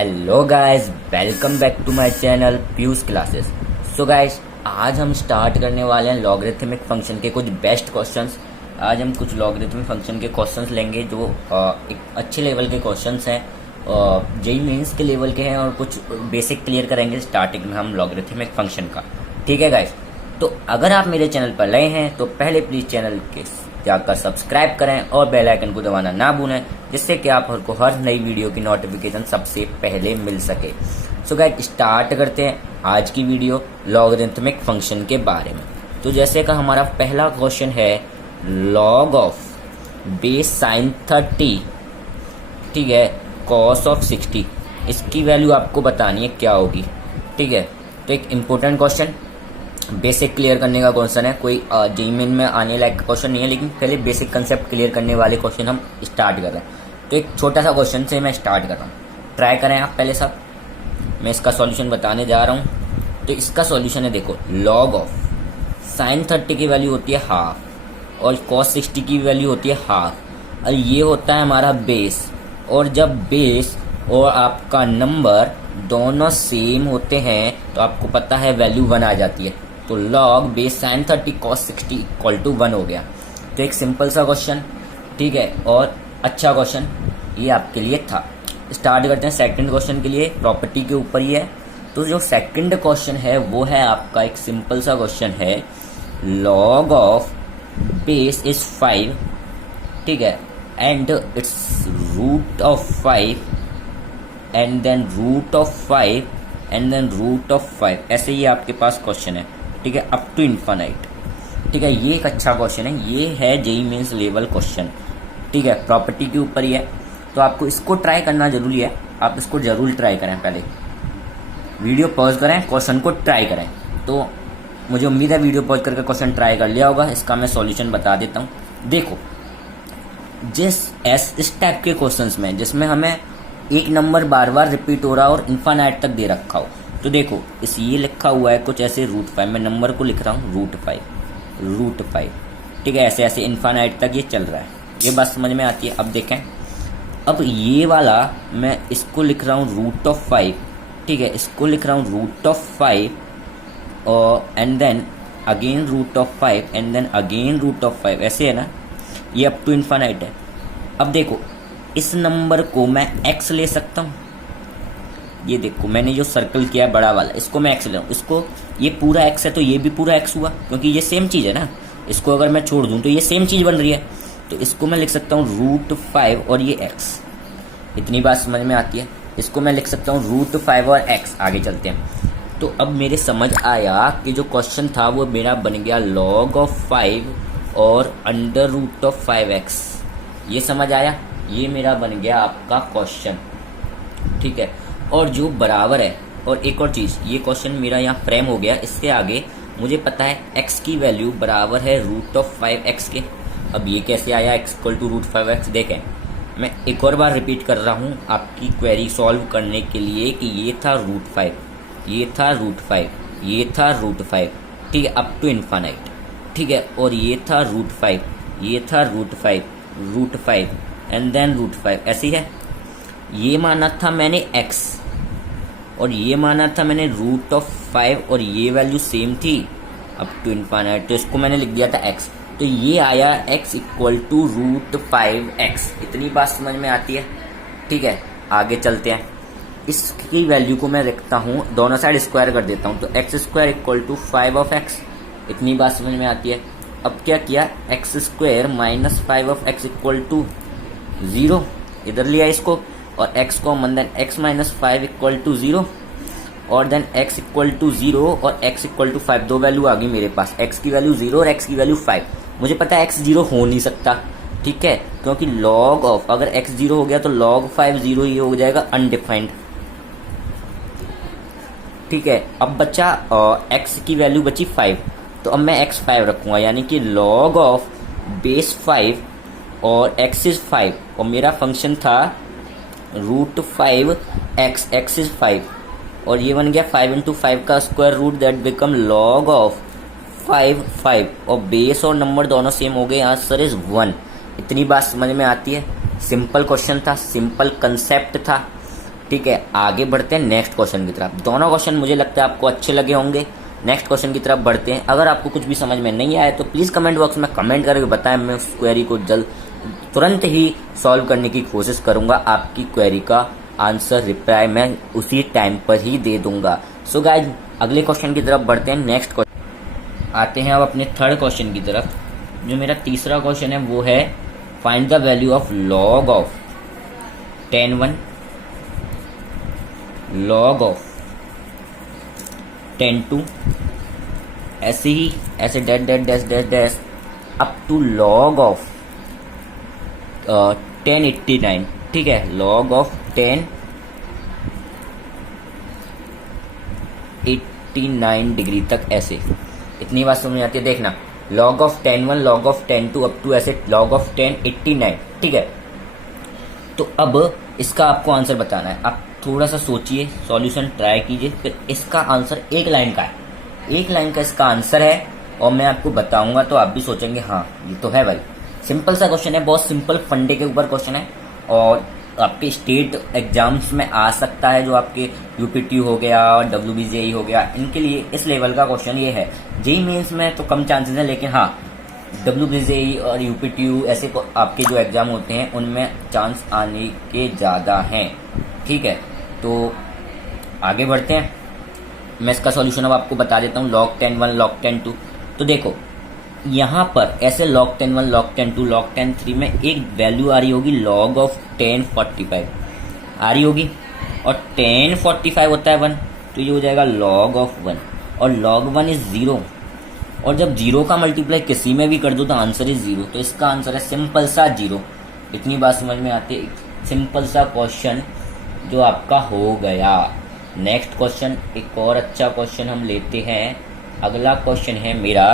Hello guys, welcome back to my channel Piyush classes. So guys, आज हम start करने वाले हैं लॉगरिथमिक फंक्शन के कुछ बेस्ट क्वेश्चंस। आज हम कुछ लॉगरिथमिक फंक्शन के क्वेश्चंस लेंगे जो एक अच्छे लेवल के क्वेश्चंस हैं, जेईई मेंस के लेवल के हैं, और कुछ बेसिक क्लियर करेंगे स्टार्टिंग में हम लॉगरिथमिक फंक्शन का। ठीक है गाइस, तो अगर आप मेरे चैनल पर नए हैं तो पहले प्लीज चैनल के जाकर सब्सक्राइब करें और बेल आइकन को दबाना ना भूलें, जिससे कि आपको हर नई वीडियो की नोटिफिकेशन सबसे पहले मिल सके। सो गाइस, स्टार्ट करते हैं आज की वीडियो लॉगरिथमिक फंक्शन के बारे में। तो जैसे कि हमारा पहला क्वेश्चन है लॉग ऑफ बेस साइन 30, ठीक है, कॉस ऑफ 60, इसकी वैल्यू आपको बतानी है क्या होगी। ठीक है, तो एक इम्पोर्टेंट क्वेश्चन, बेसिक क्लियर करने का क्वेश्चन है, कोई जेईई मेन में आने लायक क्वेश्चन नहीं है, लेकिन पहले बेसिक कंसेप्ट क्लियर करने वाले क्वेश्चन हम स्टार्ट कर रहे हैं। तो एक छोटा सा क्वेश्चन से मैं स्टार्ट कर रहा हूँ, ट्राई करें आप पहले सब। मैं इसका सॉल्यूशन बताने जा रहा हूँ। तो इसका सॉल्यूशन है, देखो, लॉग ऑफ साइन 30 की वैल्यू होती है हाफ और कॉस 60 की वैल्यू होती है हाफ, और ये होता है हमारा बेस। और जब बेस और आपका नंबर दोनों सेम होते हैं तो आपको पता है वैल्यू 1 आ जाती है। तो log base sine 30 cos 60 equal to 1 हो गया। तो एक सिंपल सा क्वेश्चन, ठीक है, और अच्छा क्वेश्चन ये आपके लिए था। स्टार्ट करते हैं सेकंड क्वेश्चन के लिए, प्रॉपर्टी के ऊपर ही है। तो जो सेकंड क्वेश्चन है वो है आपका एक सिंपल सा क्वेश्चन है, लॉग ऑफ बेस इज 5, ठीक है, and it's root of 5 and then root of 5 and then root of 5, ऐसे ही आपके पास क्वेश्चन है। ठीक है, अप टू इन्फानाइट। ठीक है, ये एक अच्छा क्वेश्चन है, ये है जेईई मेंस लेवल क्वेश्चन। ठीक है, प्रॉपर्टी के ऊपर ही है, तो आपको इसको ट्राई करना जरूरी है। आप इसको जरूर ट्राई करें, पहले वीडियो पॉज करें, क्वेश्चन को ट्राई करें। तो मुझे उम्मीद है वीडियो पॉज करके क्वेश्चन ट्राई कर लिया होगा। इसका मैं सॉल्यूशन बता देता हूँ। देखो, इस टाइप के क्वेश्चंस में जिसमें हमें एक नंबर बार बार रिपीट हो रहा हो और इन्फानाइट तक दे रखा हो, तो देखो इस ये लिखा हुआ है कुछ ऐसे √5, मैं नंबर को लिख रहा हूँ √5, ठीक है, ऐसे ऐसे इन्फानाइट तक ये चल रहा है। ये बात समझ में आती है। अब देखें, अब ये वाला मैं इसको लिख रहा हूँ √5, ठीक है, इसको लिख रहा हूँ √5 और and then again √5 and then again √5, ऐसे है ना, ये अप टू इन्फानाइट है। अब देखो, इस नंबर को मैं x ले सकता हूँ। ये देखो, मैंने जो सर्कल किया है बड़ा वाला, इसको मैं x ले लूँ, इसको, ये पूरा x है तो ये भी पूरा x हुआ, क्योंकि ये सेम चीज़ है ना। इसको अगर मैं छोड़ दूँ तो ये सेम चीज़ बन रही है। तो इसको मैं लिख सकता हूँ √5 और ये x। इतनी बात समझ में आती है। इसको मैं लिख सकता हूँ √5 और x। आगे चलते हैं। तो अब मेरे समझ आया कि जो क्वेश्चन था वो मेरा बन गया log of 5 और √5x। ये समझ आया, ये मेरा बन गया आपका क्वेश्चन। ठीक है, और जो बराबर है, और एक और चीज़, ये क्वेश्चन मेरा यहाँ फ्रेम हो गया। इससे आगे मुझे पता है x की वैल्यू बराबर है √5x के। अब ये कैसे आया x इक्वल टू √5x? देखें, मैं एक और बार रिपीट कर रहा हूँ आपकी क्वेरी सॉल्व करने के लिए कि ये था √5, ये था √5, ये था √5, ठीक है, अप टू इन्फानाइट। ठीक है, और ये था √5, ये था √5 एंड देन √5, ऐसी है। ये माना था मैंने x और ये माना था मैंने √5, और ये वैल्यू सेम थी अप टू इन्फानाइट, तो इसको मैंने लिख दिया था x। तो ये आया x इक्वल टू √5x। इतनी बात समझ में आती है। ठीक है, आगे चलते हैं। इसकी वैल्यू को मैं रखता हूँ, दोनों साइड स्क्वायर कर देता हूँ, तो x² equal to 5 of x। इतनी बात समझ में आती है। अब क्या किया, x² minus 5 of x equal to 0, इधर लिया इसको, और x को then x minus 5 equal to 0, और देन x इक्वल टू 0 और x इक्वल टू 5। दो वैल्यू आ गई मेरे पास, x की वैल्यू 0 और x की वैल्यू 5। मुझे पता है x 0 हो नहीं सकता, ठीक है, क्योंकि log ऑफ, अगर x 0 हो गया तो log 5 0 ही हो जाएगा, अनडिफाइंड। ठीक है, अब बचा x की वैल्यू बची 5, तो अब मैं x 5 रखूंगा, यानी कि log ऑफ बेस 5 और x इज 5, और मेरा फंक्शन था √5x, x इज 5, और ये बन गया 5 इंटू 5 का square root, that become log of 5, और बेस और नंबर दोनों सेम हो गए, आंसर इज 1। इतनी बात समझ में आती है। सिंपल क्वेश्चन था, सिंपल कंसेप्ट था, ठीक है, आगे बढ़ते हैं नेक्स्ट क्वेश्चन की तरफ। दोनों क्वेश्चन मुझे लगता है आपको अच्छे लगे होंगे। नेक्स्ट क्वेश्चन की तरफ बढ़ते हैं। अगर आपको कुछ भी समझ में नहीं आया तो प्लीज़ कमेंट बॉक्स में कमेंट करके बताएं, मैं उस क्वेरी को तुरंत ही सॉल्व करने की कोशिश करूंगा। आपकी क्वेरी का आंसर रिप्लाई मैं उसी टाइम पर ही दे दूंगा। सो गाइज, अगले क्वेश्चन की तरफ बढ़ते हैं। नेक्स्ट क्वेश्चन आते हैं अब अपने थर्ड क्वेश्चन की तरफ। जो मेरा तीसरा क्वेश्चन है वो है find the value of log of tan 1 log of tan 2 ऐसे dash dash dash dash dash up to log of tan 89। ठीक है, log ऑफ tan 89 डिग्री तक ऐसे। इतनी बात समझ आती है। देखना, log of tan 1 log of tan 2 up to ऐसे log ऑफ tan 89। ठीक है, तो अब इसका आपको आंसर बताना है। आप थोड़ा सा सोचिए, सॉल्यूशन ट्राई कीजिए, फिर इसका आंसर एक लाइन का है। एक लाइन का इसका आंसर है और मैं आपको बताऊंगा तो आप भी सोचेंगे हाँ ये तो है भाई। सिंपल सा क्वेश्चन है, बहुत सिंपल फंडे के ऊपर क्वेश्चन है और आपके स्टेट एग्जाम्स में आ सकता है। जो आपके यूपीटी हो गया और WBJE हो गया, इनके लिए इस लेवल का क्वेश्चन ये है। जेईई मेंस में तो कम चांसेस है, लेकिन हाँ WBJE और UPTU ऐसे आपके जो एग्जाम होते हैं उनमें चांस आने के ज़्यादा हैं। ठीक है, तो आगे बढ़ते हैं। मैं इसका सॉल्यूशन अब आपको बता देता हूँ। log tan 1 log tan 2, तो देखो यहाँ पर ऐसे log tan 1 log tan 2 log tan 3 में एक वैल्यू आ रही होगी log ऑफ tan 45 आ रही होगी, और tan 45 होता है 1, तो ये हो जाएगा log ऑफ 1, और log 1 इज 0, और जब 0 का मल्टीप्लाई किसी में भी कर दो तो आंसर इज 0, तो इसका आंसर है सिंपल सा 0। इतनी बात समझ में आती है। सिंपल सा क्वेश्चन जो आपका हो गया। नेक्स्ट क्वेश्चन, एक और अच्छा क्वेश्चन हम लेते हैं। अगला क्वेश्चन है मेरा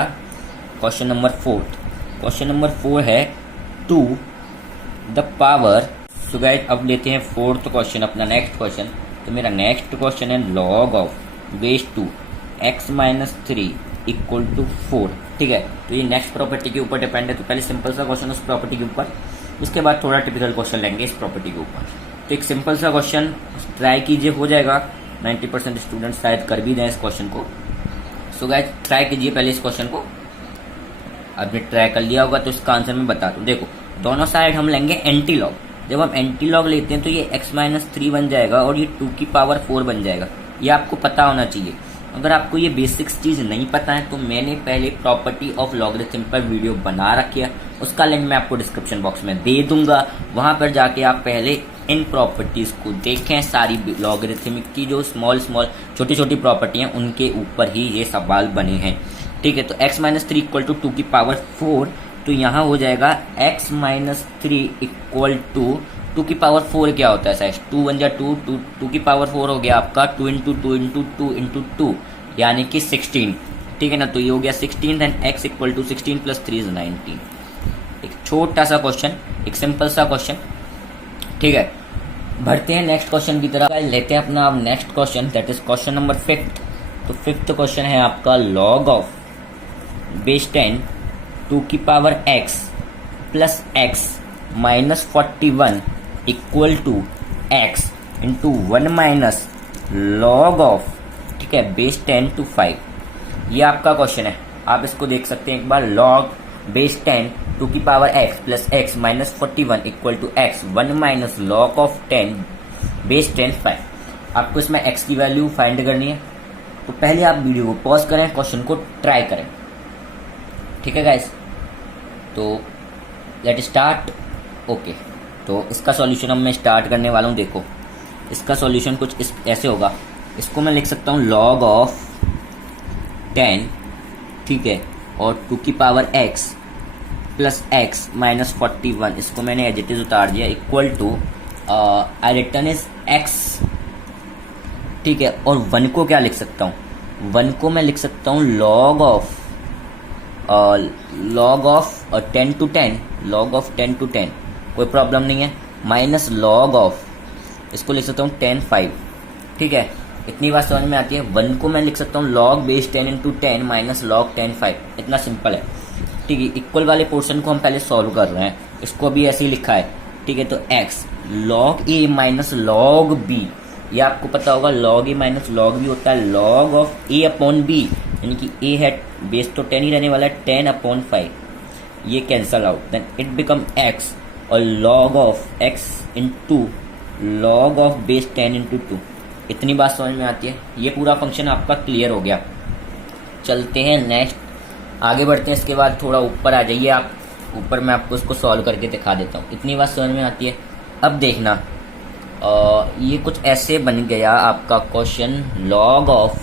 क्वेश्चन नंबर 4। क्वेश्चन नंबर 4 है 2 द पावर। सो गाइस, अब लेते हैं फोर्थ क्वेश्चन, अपना नेक्स्ट क्वेश्चन। तो मेरा नेक्स्ट क्वेश्चन है log of base 2 x minus 3 equal to 4। ठीक है, तो ये नेक्स्ट प्रॉपर्टी के ऊपर डिपेंड है। तो पहले सिंपल सा क्वेश्चन उस प्रॉपर्टी के ऊपर, उसके बाद थोड़ा टिपिकल क्वेश्चन लेंगे इस प्रॉपर्टी के ऊपर। तो एक सिंपल सा क्वेश्चन ट्राई कीजिए, हो जाएगा। 90% स्टूडेंट शायद कर भी दें इस क्वेश्चन को। सो गाइस, ट्राई कीजिए पहले इस क्वेश्चन को। आपने ट्राई कर लिया होगा तो इसका आंसर मैं बता दूं। देखो, दोनों साइड हम लेंगे एंटी लॉग। जब हम एंटी लॉग लेते हैं तो ये x माइनस 3 बन जाएगा और ये 2 की पावर 4 बन जाएगा। ये आपको पता होना चाहिए। अगर आपको ये बेसिक्स चीज़ नहीं पता है तो मैंने पहले प्रॉपर्टी ऑफ लॉगरिथम पर वीडियो बना रखी है, उसका लिंक मैं आपको डिस्क्रिप्शन बॉक्स में दे दूंगा। वहां पर जाके आप पहले इन प्रॉपर्टीज को देखें। सारी लॉगरिथमिक की जो स्मॉल छोटी छोटी प्रॉपर्टी हैं उनके ऊपर ही ये सवाल बने हैं। ठीक है, तो x माइनस 3 इक्वल टू 2 की पावर 4, तो यहाँ हो जाएगा x माइनस 3 इक्वल टू 2 की पावर 4 क्या होता है साइज 2 बन जा 2 की पावर 4 हो गया आपका 2 इंटू 2 इंटू 2 इंटू 2 यानी कि 16। ठीक है ना, तो ये हो गया 16 then x equal to 16 plus 3 is 19। एक छोटा सा क्वेश्चन, एक सिंपल सा क्वेश्चन। ठीक है, बढ़ते हैं नेक्स्ट क्वेश्चन की तरफ। लेते हैं अपना अब next question, that is question number 5। तो 5th क्वेश्चन है आपका log ऑफ बेस 10 2 की power x plus x minus 41 equal to x into 1 minus log of, ठीक है, बेस 10 टू 5। ये आपका क्वेश्चन है। आप इसको देख सकते हैं एक बार। log बेस 10 2 की power x plus x minus 41 equal to x 1 minus log of 10 base 10 5। आपको इसमें x की वैल्यू फाइंड करनी है, तो पहले आप वीडियो को पॉज करें, क्वेश्चन को ट्राई करें। ठीक है गाइस, तो लेट स्टार्ट। ओके, तो इसका सॉल्यूशन अब मैं स्टार्ट करने वाला हूँ। देखो, इसका सॉल्यूशन कुछ ऐसे होगा। इसको मैं लिख सकता हूँ log ऑफ 10, ठीक है, और 2 की power x plus x minus 41, इसको मैंने एज इट इज उतार दिया, equal to I return is x। ठीक है, और 1 को क्या लिख सकता हूँ? 1 को मैं लिख सकता हूँ log of 10 to 10, log of 10 to 10, कोई प्रॉब्लम नहीं है, माइनस log ऑफ, इसको लिख सकता हूँ 10 5। ठीक है, इतनी बात समझ में आती है। 1 को मैं लिख सकता हूँ log base 10 into 10 minus log 10 5। इतना सिंपल है। ठीक है, इक्वल वाले पोर्शन को हम पहले सॉल्व कर रहे हैं। इसको भी ऐसे ही लिखा है। ठीक है, तो x log a minus log b ये आपको पता होगा log a minus log b होता है log of a upon b, यानी कि a है बेस तो 10 ही रहने वाला है, 10 अपॉन 5, ये cancel out, then it become x और log of x into log of base 10 into 2। इतनी बात समझ में आती है। ये पूरा फंक्शन आपका क्लियर हो गया। चलते हैं नेक्स्ट, आगे बढ़ते हैं। इसके बाद थोड़ा ऊपर आ जाइए आप, ऊपर मैं आपको इसको सॉल्व करके दिखा देता हूँ। इतनी बात समझ में आती है। अब देखना ये कुछ ऐसे बन गया आपका क्वेश्चन, log ऑफ,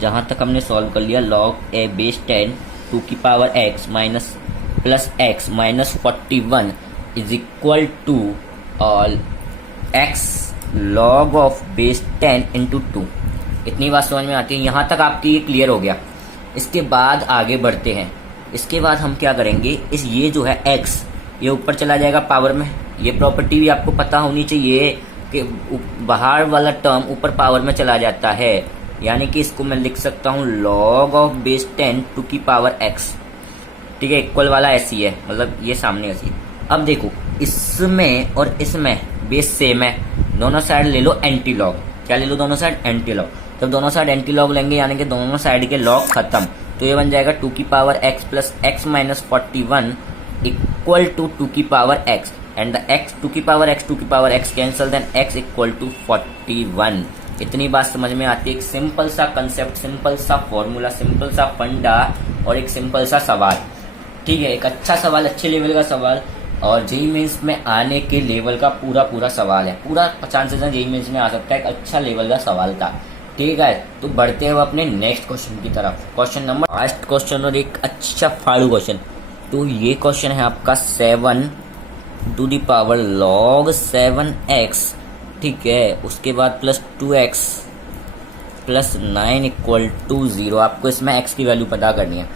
जहाँ तक हमने सॉल्व कर लिया, log a बेस 10 टू की power x minus plus x minus 41 is equal to x log of base 10 into 2। इतनी बात समझ में आती है। यहाँ तक आपकी ये क्लियर हो गया। इसके बाद आगे बढ़ते हैं। इसके बाद हम क्या करेंगे, इस ये जो है x ये ऊपर चला जाएगा पावर में। ये प्रॉपर्टी भी आपको पता होनी चाहिए कि बाहर वाला टर्म ऊपर पावर में चला जाता है, यानी कि इसको मैं लिख सकता हूँ log ऑफ बेस 10 टू की पावर x। ठीक है, इक्वल वाला ऐसी है, मतलब ये सामने ऐसी। अब देखो इसमें और इसमें बेस सेम है, दोनों साइड ले लो एंटी लॉग। क्या ले लो दोनों साइड? Anti log. जब दोनों साइड एंटी लॉग लेंगे यानी कि दोनों साइड के लॉग खत्म, तो ये बन जाएगा 2 की power x plus x minus 41 equal to 2 की power x and the x 2 की power x cancel, then x equal to 41। इतनी बात समझ में आती है। एक सिंपल सा कंसेप्ट, सिंपल सा फॉर्मूला, सिंपल सा फंडा और एक सिंपल सा सवाल। ठीक है, एक अच्छा सवाल, अच्छे लेवल का सवाल, और जेईई मेंस में आने के लेवल का पूरा सवाल है। पूरा 50% जेईई मेंस में आ सकता है, एक अच्छा लेवल का सवाल था। ठीक है, तो बढ़ते हुए अपने नेक्स्ट क्वेश्चन की तरफ। क्वेश्चन नंबर लास्ट क्वेश्चन और एक अच्छा फाड़ू क्वेश्चन। तो ये क्वेश्चन है आपका 7 to the power log 7x। ठीक है, उसके बाद plus 2x plus 9 equal to 0। आपको इसमें x की वैल्यू पता करनी है।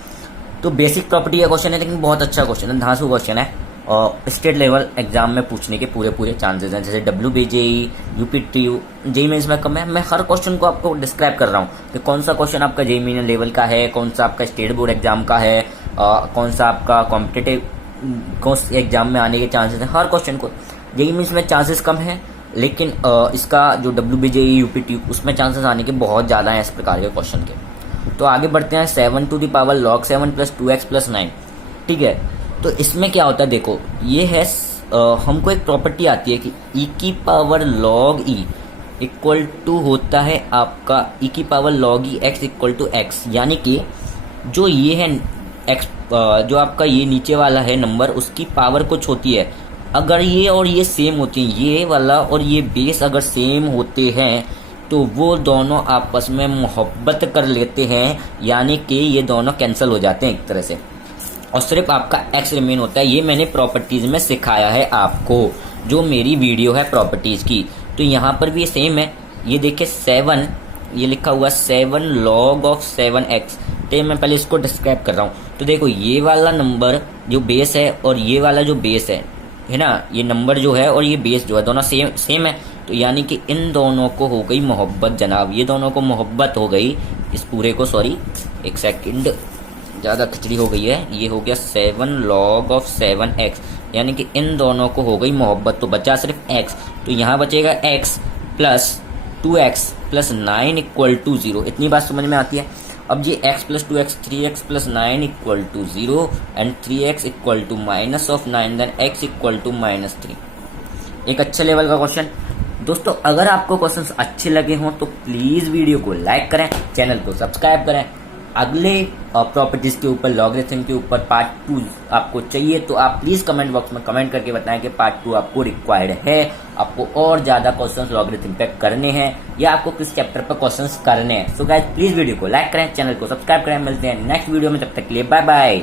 तो बेसिक प्रॉपर्टी का क्वेश्चन है, लेकिन बहुत अच्छा क्वेश्चन है, धांसू क्वेश्चन है, और स्टेट लेवल एग्जाम में पूछने के पूरे चांसेस हैं। जैसे WBJEE, UPTU, जेईई मेंस में कम है। मैं हर क्वेश्चन को आपको डिस्क्राइब कर रहा हूँ कि कौन सा क्वेश्चन आपका जेईई मेंस लेवल का है, कौन सा आपका स्टेट बोर्ड एग्जाम का है, कौन सा आपका कॉम्पिटिटिव कौन एग्जाम में आने के चांसेस हैं। हर क्वेश्चन को जेईई मेंस में चांसेस कम है, लेकिन इसका जो WBJEE, UPTU उसमें चांसेस आने के बहुत ज़्यादा हैं इस प्रकार के क्वेश्चन के। तो आगे बढ़ते हैं। 7 to the power log 7 plus 2x plus 9। ठीक है, तो इसमें क्या होता है, देखो ये है हमको एक प्रॉपर्टी आती है कि e की power log e equal to होता है आपका e की power log e x equal to x, यानी कि जो ये है x, जो आपका ये नीचे वाला है नंबर, उसकी पावर कुछ होती है। अगर ये और ये सेम होती हैं, ये वाला और ये बेस अगर सेम होते हैं, तो वो दोनों आपस में मोहब्बत कर लेते हैं, यानी कि ये दोनों कैंसिल हो जाते हैं एक तरह से, और सिर्फ आपका x रिमेन होता है। ये मैंने प्रॉपर्टीज में सिखाया है आपको, जो मेरी वीडियो है प्रॉपर्टीज की। तो यहाँ पर भी सेम है। ये देखिए 7, ये लिखा हुआ 7 log ऑफ 7x। तो मैं पहले इसको डिस्क्राइब कर रहा हूँ। तो देखो ये वाला नंबर जो बेस है और ये वाला जो बेस है ना, ये नंबर जो है और ये बेस जो है, दोनों सेम है। तो यानी कि इन दोनों को हो गई मोहब्बत जनाब, ये दोनों को मोहब्बत हो गई। इस पूरे को, सॉरी एक सेकंड, ज़्यादा खिचड़ी हो गई है। ये हो गया 7 log ऑफ 7x, यानी कि इन दोनों को हो गई मोहब्बत। तो बचा सिर्फ x, तो यहाँ बचेगा x plus 2x plus 9 equal to 0। इतनी बात समझ में आती है। अब ये x plus 2x 3x plus 9 equal to 0 and 3x equal to minus of 9, then x equal to -3। एक अच्छे लेवल का क्वेश्चन। दोस्तों अगर आपको क्वेश्चंस अच्छे लगे हों तो प्लीज़ वीडियो को लाइक करें, चैनल को सब्सक्राइब करें। अगले प्रॉपर्टीज़ के ऊपर, लॉगरिथम के ऊपर पार्ट 2 आपको चाहिए तो आप प्लीज़ कमेंट बॉक्स में कमेंट करके बताएं कि पार्ट 2 आपको रिक्वायर्ड है, आपको और ज़्यादा क्वेश्चंस लॉगरिथम पे करने हैं या आपको किस चैप्टर पर क्वेश्चंस करने हैं। सो गाइस प्लीज़ वीडियो को लाइक करें, चैनल को सब्सक्राइब करें। मिलते हैं नेक्स्ट वीडियो में, तब तक के लिए बाय बाय।